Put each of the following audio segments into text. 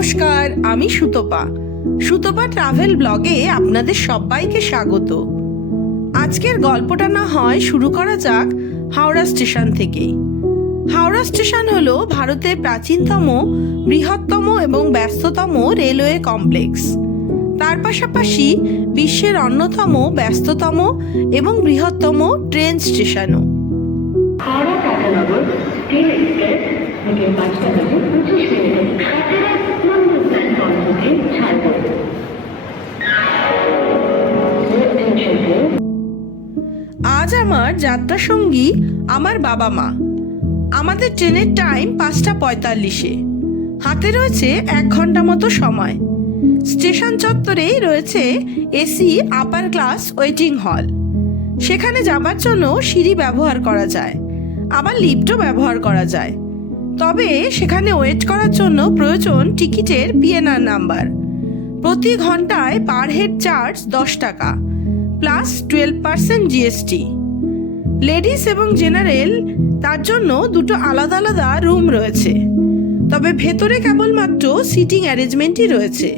নমস্কার, আমি সুতপা। সুতপা ট্রাভেল ব্লগে আপনাদের সবাইকে স্বাগত। আজকের গল্পটা না হয় শুরু করা যাক হাওড়া স্টেশন থেকেই। হাওড়া স্টেশন হল ভারতের প্রাচীনতম, বৃহত্তম এবং ব্যস্ততম রেলওয়ে কমপ্লেক্স তার পাশাপাশি বিশ্বের অন্যতম ব্যস্ততম এবং বৃহত্তম ট্রেন স্টেশনও। হাওড়া টাটানগর স্টিল এক্সপ্রেস বিকেল পাঁচটা বেজে পঁচিশ মিনিটে। আমার যাত্রা সঙ্গী আমার বাবা মা। আমাদের ট্রেনের টাইম পাঁচটা পঁয়তাল্লিশে। হাতে রয়েছে এক ঘণ্টা মতো সময়। স্টেশন চত্বরেই রয়েছে এসি, আপার ক্লাস, ওয়েটিং হল। সেখানে যাবার জন্য সিঁড়ি ব্যবহার করা যায়, আবার লিফটও ব্যবহার করা যায়। তবে সেখানে ওয়েট করার জন্য প্রয়োজন টিকিটের পিএনআর নাম্বার। প্রতি ঘন্টায় পার হেড চার্জ দশ টাকা, plus twelve percent GST ladies এবং জেনারেল তার জন্য দুটো আলাদা আলাদা রুম রয়েছে। তবে ভেতরে কেবলমাত্র সিটিং অ্যারেঞ্জমেন্টই রয়েছে।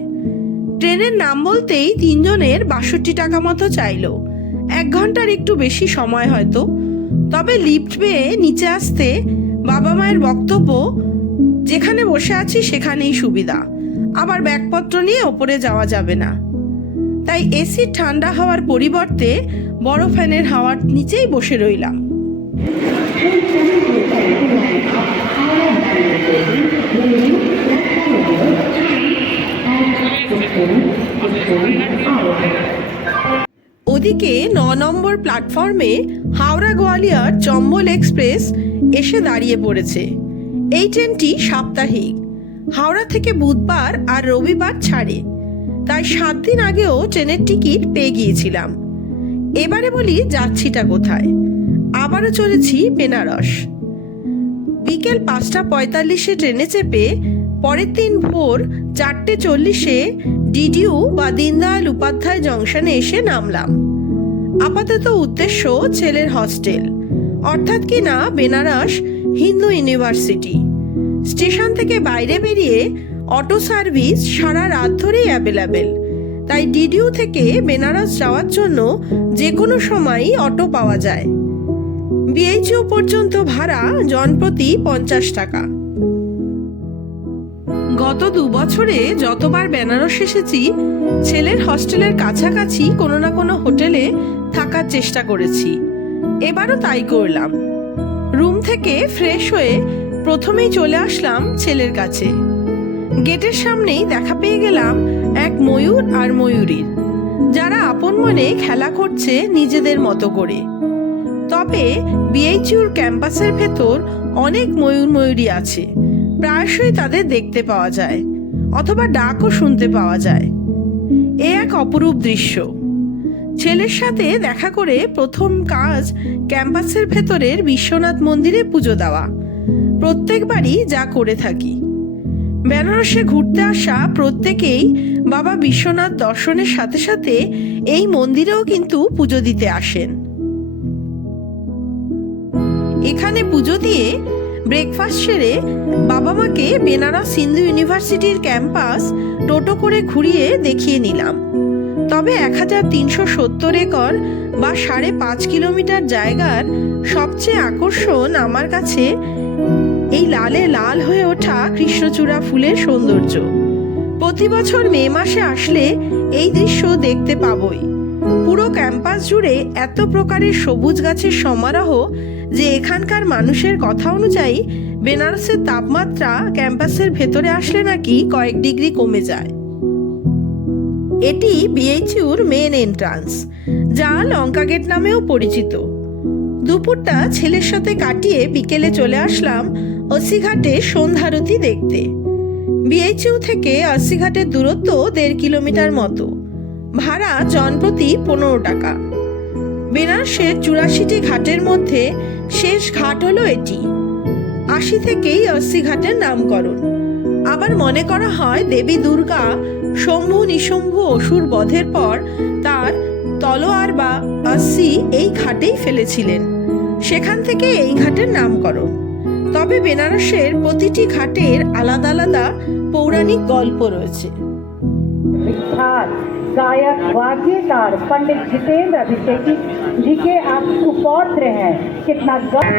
ট্রেনের নাম বলতেই তিনজনের বাষট্টি টাকা মতো চাইলো। এক ঘণ্টার একটু বেশি সময় হয়তো। তবে লিফট পেয়ে নিচে আসতে বাবা মায়ের বক্তব্য, যেখানে বসে আছি সেখানেই সুবিধা। আবার ব্যাগপত্র নিয়ে ওপরে যাওয়া যাবে না। তাই এসির ঠান্ডা হওয়ার পরিবর্তে বড় ফ্যানের হাওয়ার নিচেই বসে রইলাম। ওদিকে ন নম্বর প্ল্যাটফর্মে হাওড়া গোয়ালিয়র চম্বল এক্সপ্রেস এসে দাঁড়িয়ে পড়েছে। এই ট্রেনটি সাপ্তাহিক। হাওড়া থেকে বুধবার আর রবিবার ছাড়ে। তাই সাত দিন আগেও ট্রেনের টিকিট পেয়ে গিয়েছিলাম। এবারে বলি যাচ্ছিটা কোথায়? আবারও চলেছি বেনারস। বিকেল পাঁচটা পঁয়তাল্লিশে ট্রেনে চেপে পরের দিন ভোর চারটে চল্লিশে ডিডিউ বা দীনদয়াল উপাধ্যায় জংশনে এসে নামলাম। আপাতত উদ্দেশ্য ছেলের হস্টেল। অর্থাৎ কি না বেনারস হিন্দু ইউনিভার্সিটি। স্টেশন থেকে বাইরে বেরিয়ে অটো সার্ভিস সারা রাত ধরেই অ্যাভেলেবেল। তাই ডিডিউ থেকে বেনারস যাওয়ার জন্য যে কোনো সময়ই অটো পাওয়া যায়। বিএইচইউ পর্যন্ত ভাড়া জনপ্রতি পঞ্চাশ টাকা। গত দু বছরে যতবার বেনারস এসেছি, ছেলের হস্টেলের কাছাকাছি কোনো না কোনো হোটেলে থাকার চেষ্টা করেছি। এবারও তাই করলাম। রুম থেকে ফ্রেশ হয়ে প্রথমেই চলে আসলাম ছেলের কাছে। গেটের সামনেই দেখা পেয়ে গেলাম এক ময়ূর আর ময়ূরীর। যারা আপন মনে খেলা করছে নিজেদের মতো করে। তবে বিএইচইউর ক্যাম্পাসের ভেতর অনেক ময়ূর ময়ূরী আছে। প্রায়শই তাদের দেখতে পাওয়া যায়, অথবা ডাকও শুনতে পাওয়া যায়। এ এক অপরূপ দৃশ্য। ছেলের সাথে দেখা করে প্রথম কাজ ক্যাম্পাসের ভেতরের বিশ্বনাথ মন্দিরে পুজো দেওয়া। প্রত্যেকবারই যা করে থাকি। বেনারসে ঘুরতে আসা প্রত্যেকেই বাবা বিশ্বনাথ দর্শনের সাথে সাথে এই মন্দিরেও কিন্তু পুজো দিতে আসেন। এখানে পুজো দিয়ে ব্রেকফাস্ট সেরে বাবা মাকে বেনারস হিন্দু ইউনিভার্সিটির ক্যাম্পাস টোটো করে ঘুরিয়ে দেখিয়ে নিলাম। তবে এক হাজার তিনশো সত্তর একর বা সাড়ে পাঁচ কিলোমিটার জায়গার সবচেয়ে আকর্ষণ আমার কাছে এই লালে লাল হয়ে ওঠা কৃষ্ণচূড়া ফুলের সৌন্দর্য। প্রতি বছর মে মাসে আসলে এই দৃশ্য দেখতে পাবই। পুরো ক্যাম্পাস জুড়ে এত প্রকারের সবুজ গাছের সমারোহ যে এখানকার মানুষের কথা অনুযায়ী বেনারসের তাপমাত্রা ক্যাম্পাসের ভেতরে আসলে নাকি কয়েক ডিগ্রি কমে যায়। এটি বিএইচইউর মেন এন্ট্রান্স, যা লঙ্কা গেট নামেও পরিচিত। দুপুরটা ছেলের সাথে কাটিয়ে বিকেলে চলে আসলাম অসিঘাটে সন্ধ্যারতি দেখতে। বিএইচইউ থেকে অসিঘাটের দূরত্ব দেড় কিলোমিটার মতো। ভাড়া জনপ্রতি পনেরো টাকা। বেনারসের চুরাশিটি ঘাটের মধ্যে শেষ ঘাট হলো এটি। আশি থেকেই অস্সি ঘাটের নামকরণ। আবার মনে করা হয় দেবী দুর্গা শম্ভু নিশম্ভু অসুর বধের পর তার তলোয়ার বা অস্সি এই ঘাটেই ফেলেছিলেন। সেখান থেকে এই ঘাটের নামকরণ তবে বেনারসের প্রতিটি ঘাটের আলাদা আলাদা পৌরাণিক গল্প রয়েছে विख्यात गायक वाद्यकार पंडित जितेंद्र अभिषेकी जी के आप सुपौत्र हैं कितना गर्व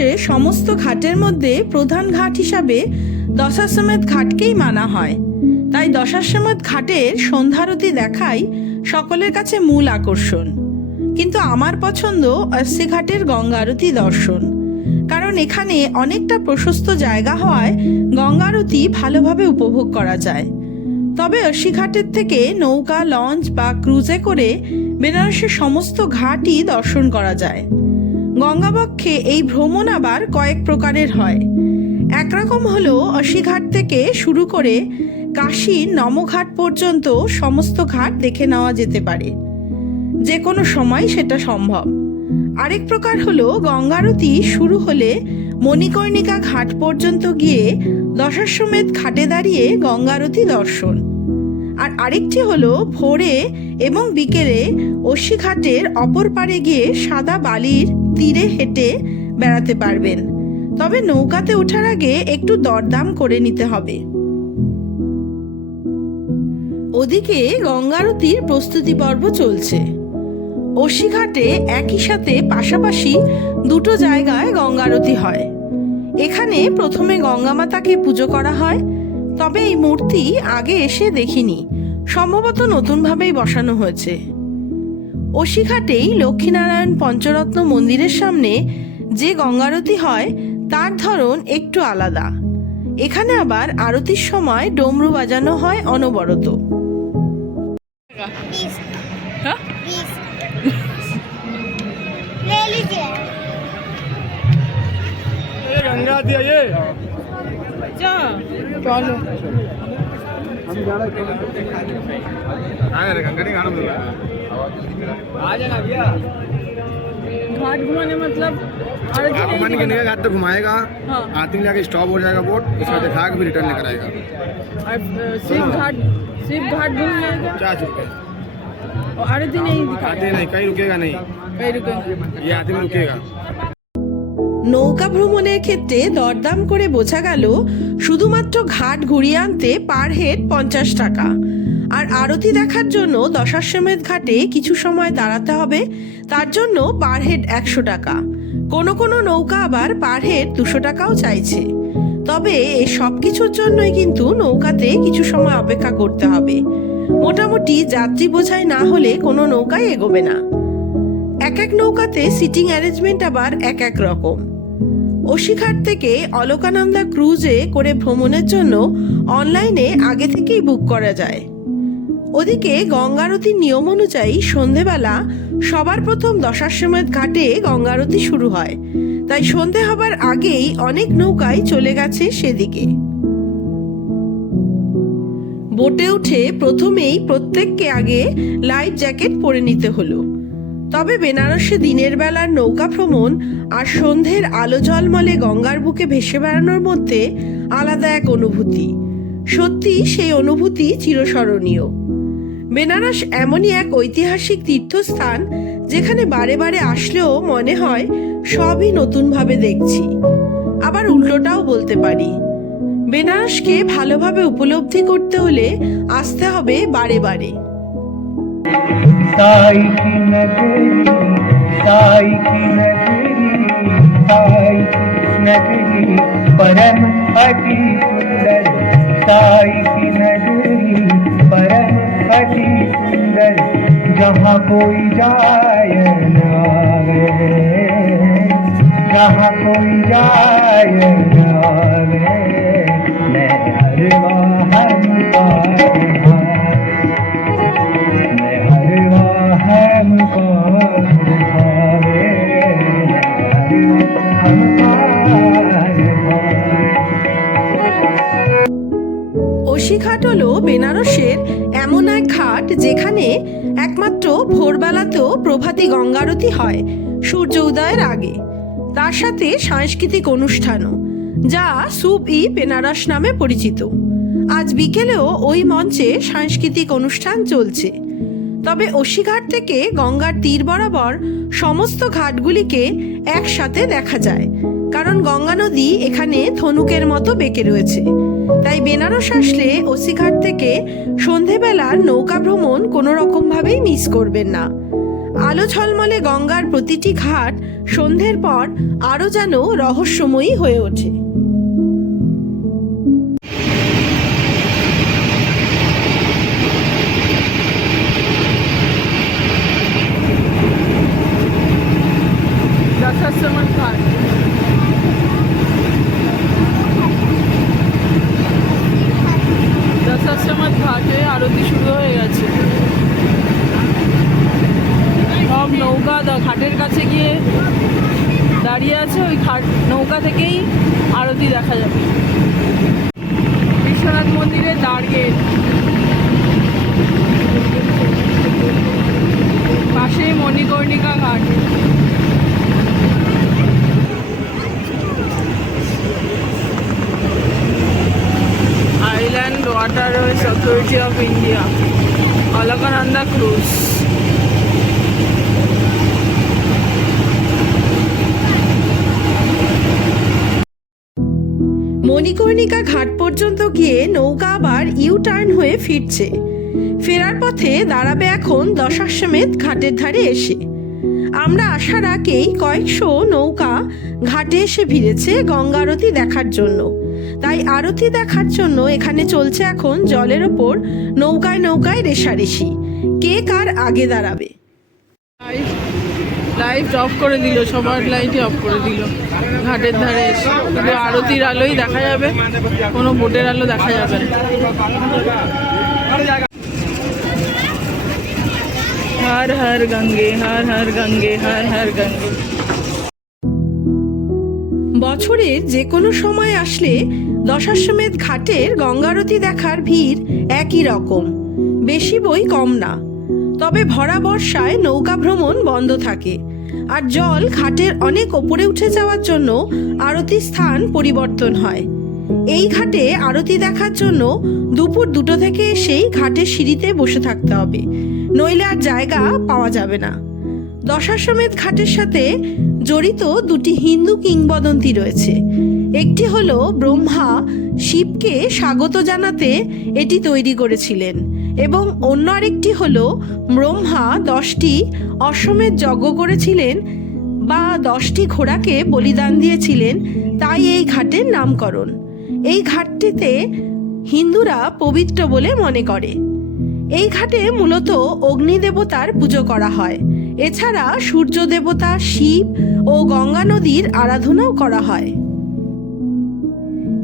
বেনারসে সমস্ত ঘাটের মধ্যে প্রধান ঘাট হিসাবে দশাশ্বমেধ ঘাটকেই মানা হয়। তাই দশাশ্বমেধ ঘাটের সন্ধ্যারতি দেখাই সকলের কাছে মূল আকর্ষণ। কিন্তু আমার পছন্দ অস্সি ঘাটের গঙ্গা আরতি দর্শন। কারণ এখানে অনেকটা প্রশস্ত জায়গা হওয়ায় গঙ্গা আরতি ভালোভাবে উপভোগ করা যায়। তবে অস্সি ঘাটের থেকে নৌকা, লঞ্চ বা ক্রুজে করে বেনারসের সমস্ত ঘাটই দর্শন করা যায়। গঙ্গাবক্ষে এই ভ্রমণ আবার কয়েক প্রকারের হয়। একরকম হলো অশিঘাট থেকে শুরু করে কাশীর নমঘাট পর্যন্ত সমস্ত ঘাট দেখে নেওয়া যেতে পারে। যে কোনো সময় সেটা সম্ভব। আরেক প্রকার হলো গঙ্গারতি শুরু হলে মণিকর্ণিকা ঘাট পর্যন্ত গিয়ে দশাশ্বমেধ ঘাটে দাঁড়িয়ে গঙ্গারতি দর্শন। আর আরেকটি হলো ভোরে এবং বিকেলে অশ্বী ঘাটের অপর পারে গিয়ে সাদা বালির তীরে হেঁটে বেড়াতে পারবেন। তবে নৌকাতে ওঠার আগে একটু দরদাম করে নিতে হবে। ওদিকে গঙ্গারতির প্রস্তুতি পর্ব চলছে। অশ্বীঘাটে একই সাথে পাশাপাশি দুটো জায়গায় গঙ্গারতি হয়। এখানে প্রথমে গঙ্গামাতাকে পুজো করা হয় তবে এই মূর্তি আগে এসে দেখিনি সম্ভবত নতুনভাবেই বসানো হয়েছে অশিঘাটেই লক্ষ্মীনারায়ণ পঞ্চরত্ন মন্দিরের সামনে যে গঙ্গারতি হয় তার ধরন একটু আলাদা এখানে আবার আরতির সময় ডমরু বাজানো হয় অনবরত ले लीजिए गंगा दिया ये आ जाना भैया घाट घुमाने मतलब आरती के निकल घाट तक घुमाएगा। हाँ। आरती में जाके स्टॉप हो जाएगा बोट उसका दिखा के फिर रिटर्न लेकर आएगा। शिव घाट शिव घाट घूम लेगा पचास रुपये और आरती नहीं आते दिखाएगा नहीं कहीं रुकेगा नहीं। कहीं रुकेगा? ये आरती में रुकेगा। নৌকা ভ্রমণের ক্ষেত্রে দরদাম করে বোঝা গেল, শুধুমাত্র ঘাট ঘুরিয়ে আনতে পার হেড পঞ্চাশ টাকা। আর আরতি দেখার জন্য দশাশ্বমেধ ঘাটে কিছু সময় দাঁড়াতে হবে, তার জন্য পার হেড একশো টাকা। কোনো কোনো নৌকা আবার পার হেড দুশো টাকাও চাইছে। তবে এই সব কিছুর জন্যই কিন্তু নৌকাতে কিছু সময় অপেক্ষা করতে হবে। মোটামুটি যাত্রী বোঝাই না হলে কোনো নৌকায় এগোবে না। এক এক নৌকাতে সিটিং অ্যারেঞ্জমেন্ট আবার এক এক রকম। অশিঘাট থেকে অলকানন্দা ক্রুজে করে ভ্রমণের জন্য অনলাইনে আগে থেকেই বুক করা যায়। ওদিকে গঙ্গারতির নিয়ম অনুযায়ী সন্ধেবেলা সবার প্রথম দশাশ্বমেধ ঘাটে গঙ্গারতি শুরু হয়। তাই সন্ধে হবার আগেই অনেক নৌকায় চলে গেছে সেদিকে। বোটে উঠে প্রথমেই প্রত্যেককে আগে লাইফ জ্যাকেট পরে নিতে হলো। তবে বেনারসে দিনের বেলার নৌকা ভ্রমণ আর সন্ধ্যের আলো ঝলমলে গঙ্গার বুকে ভেসে বেড়ানোর মধ্যে আলাদা এক অনুভূতি। সত্যি, সেই অনুভূতি চিরস্মরণীয়। বেনারস এমনই এক ঐতিহাসিক তীর্থস্থান যেখানে বারে বারে আসলেও মনে হয় সবই নতুনভাবে দেখছি। আবার উল্টোটাও বলতে পারি। বেনারসকে ভালোভাবে উপলব্ধি করতে হলে আসতে হবে বারে বারে। साई की नगरी साई की नगरी साई की नगरी परम अति सुंदर। साई की नगरी परम अति सुंदर। जहाँ कोई जाए, न প্রভাতী গঙ্গারতি হয়, সূর্য উদয়ের আগে। তার সাথে সাংস্কৃতিক অনুষ্ঠানও, যা সুপ ই বেনারস নামে পরিচিত। আজ বিকেলেও ওই মঞ্চে সাংস্কৃতিক অনুষ্ঠান চলছে। তবে অশিঘাট থেকে গঙ্গার তীর বরাবর সমস্ত ঘাটগুলিকে একসাথে দেখা যায়, কারণ গঙ্গা নদী এখানে ধনুকের মতো বেঁকে রয়েছে। তাই বেনারস আসলে ওসিঘাট থেকে সন্ধেবেলার নৌকা ভ্রমণ কোনো রকমভাবেই মিস করবেন না। আলো ঝলমলে গঙ্গার প্রতিটি ঘাট সন্ধ্যের পর আরও যেন রহস্যময়ী হয়ে ওঠে দশাশ্রমণ ঘাট দশাশ্রমণ ঘাটে আরতি শুরু হয়ে গেছে সব নৌকা দা- ঘাটের কাছে গিয়ে দাঁড়িয়ে আছে, ওই ঘাট নৌকা থেকেই আরতি দেখা যাবে। বিশ্বনাথ মন্দিরে দাঁড়িয়ে পাশেই Manikarnika Ghat. Island water authority of India Alaknanda cruise Manikarnika Ghat পর্যন্ত গিয়ে নৌকা আবার ইউ টার্ন হয়ে ফিরছে। ফেরার পথে দাঁড়াবে এখন দশাশ্বমেধ ঘাটের ধারে এসে। আমরা আসার আগেই কয়েকশো নৌকা ঘাটে এসে ভিড়েছে গঙ্গা আরতি দেখার জন্য। তাই আরতি দেখার জন্য এখানে চলছে এখন জলের ওপর নৌকায় নৌকায় রেশারেশি। কে কার আগে দাঁড়াবে? লাইট অফ করে দিল, সবার লাইটই অফ করে দিল। ঘাটের ধারে শুধু আরতির আলোই দেখা যাবে, কোনো বোটের আলো দেখা যাবে হর হর গঙ্গে, হর হর গঙ্গে, হর হর গঙ্গে। বছরের যে কোনো সময় আসলে দশাশ্বমেধ ঘাটের গঙ্গারতি দেখার ভিড় একই রকম। বেশি বই কম না। তবে ভরা বর্ষায় নৌকা ভ্রমণ বন্ধ থাকে। আর জল ঘাটের অনেক ওপরে উঠে যাওয়ার জন্য আরতি স্থান পরিবর্তন হয়। এই ঘাটে আরতি দেখার জন্য দুপুর দুটো থেকে এসেই ঘাটের সিঁড়িতে বসে থাকতে হবে। নইলে আর জায়গা পাওয়া যাবে না। দশাশ্বমেধ ঘাটের সাথে জড়িত দুটি হিন্দু কিংবদন্তি রয়েছে। একটি হলো ব্রহ্মা শিবকে স্বাগত জানাতে এটি তৈরি করেছিলেন। এবং অন্য আরেকটি হলো ব্রহ্মা দশটি অশ্বমেধ যজ্ঞ করেছিলেন বা দশটি ঘোড়াকে বলিদান দিয়েছিলেন, তাই এই ঘাটের নামকরণ। এই ঘাটটিতে হিন্দুরা পবিত্র বলে মনে করে। এই ঘাটে মূলত অগ্নি দেবতার পুজো করা হয়। এছাড়া সূর্য দেবতা, শিব ও গঙ্গা নদীর আরাধনাও করা হয়।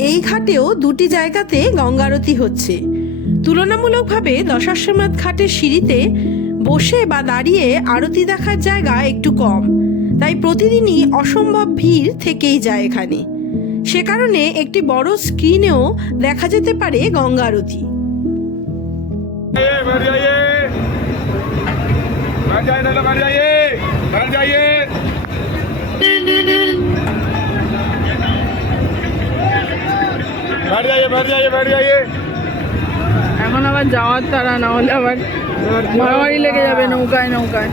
এই ঘাটেও দুটি জায়গাতে গঙ্গারতি হচ্ছে। তুলনামূলকভাবে দশাশ্বমেধ ঘাটের সিঁড়িতে বসে বা দাঁড়িয়ে আরতি দেখার জায়গা একটু কম তাই প্রতিদিনই অসম্ভব ভিড় থেকেই যায় এখানে সে কারণে একটি বড় স্ক্রিনেও দেখা যেতে পারে গঙ্গা আরতি बैठ जाइए बैठ जाइए बैठ जाइए আবার যাওয়ার তারা না হলে আবার মারামারি লেগে যাবে নৌকায় নৌকায়।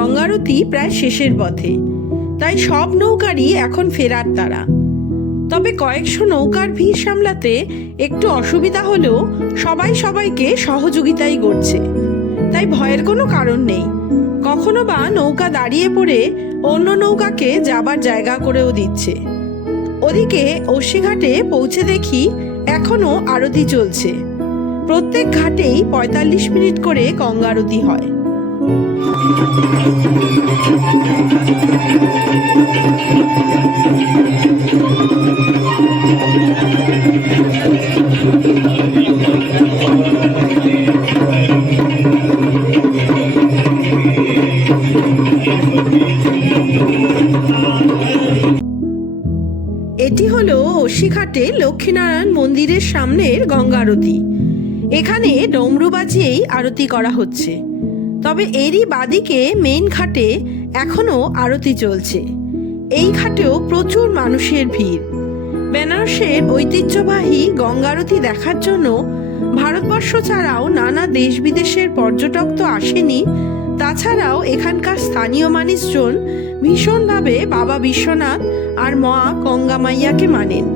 গঙ্গারতি প্রায় শেষের পথে। তাই সব নৌকারই এখন ফেরার তারা। তবে কয়েকশো নৌকার ভিড় সামলাতে একটু অসুবিধা হলেও সবাই সবাইকে সহযোগিতাই করছে। তাই ভয়ের কোনো কারণ নেই। কখনো বা নৌকা দাঁড়িয়ে পড়ে অন্য নৌকাকে যাবার জায়গা করেও দিচ্ছে। ওদিকে অশ্বিঘাটে পৌঁছে দেখি এখনও আরতি চলছে। প্রত্যেক ঘাটেই পঁয়তাল্লিশ মিনিট করে গঙ্গারতি হয়। এটি হলো অশ্বিঘাটে লক্ষ্মীনারায়ণ মন্দিরের সামনের গঙ্গা আরতি এখানে ডমরু বাজিয়েই আরতি করা হচ্ছে। তবে এরই বাদিকে মেইন ঘাটে এখনও আরতি চলছে। এই ঘাটেও প্রচুর মানুষের ভিড়। বেনারসের ঐতিহ্যবাহী গঙ্গা আরতি দেখার জন্য ভারতবর্ষ ছাড়াও নানা দেশ বিদেশের পর্যটক তো আসেনি, তাছাড়াও এখানকার স্থানীয় মানুষজন ভীষণভাবে বাবা বিশ্বনাথ আর মা গঙ্গা মাইয়াকে মানেন।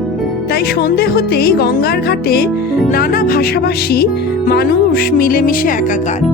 তাই সন্ধে হতেই গঙ্গার ঘাটে নানা ভাষাভাষী মানুষ মিলেমিশে একাকার।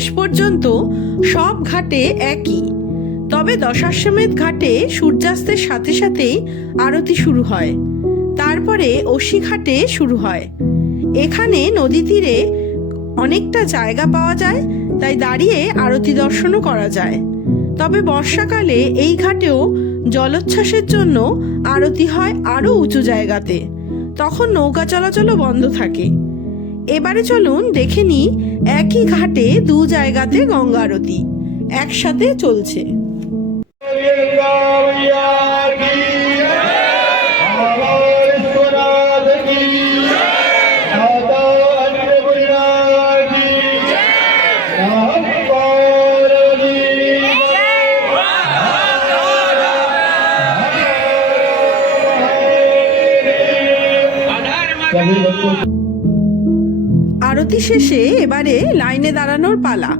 শেষ পর্যন্ত সব ঘাটে একই। তবে দশাশ্বমেধ ঘাটে সূর্যাস্তের সাথে সাথেই আরতি শুরু হয়। তারপরে অসি ঘাটে শুরু হয়। এখানে নদী তীরে অনেকটা জায়গা পাওয়া যায়, তাই দাঁড়িয়ে আরতি দর্শনও করা যায়। তবে বর্ষাকালে এই ঘাটেও জলোচ্ছ্বাসের জন্য আরতি হয় আরও উঁচু জায়গাতে। তখন নৌকা চলাচলও বন্ধ থাকে। এবারে চলুন দেখে নি একই ঘাটে দু জায়গাতে গঙ্গা আরতি একসাথে চলছে Thank you. আরতি শেষে এবারে লাইনে দাঁড়ানোর পালা।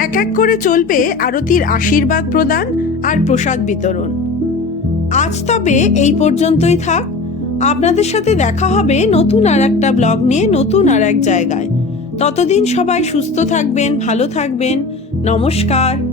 এক এক করে চলবে আরতির আশীর্বাদ প্রদান আর প্রসাদ বিতরণ। আজ তবে এই পর্যন্তই থাক। আপনাদের সাথে দেখা হবে নতুন আর একটা ব্লগ নিয়ে নতুন আর এক জায়গায়। ততদিন সবাই সুস্থ থাকবেন, ভালো থাকবেন। নমস্কার।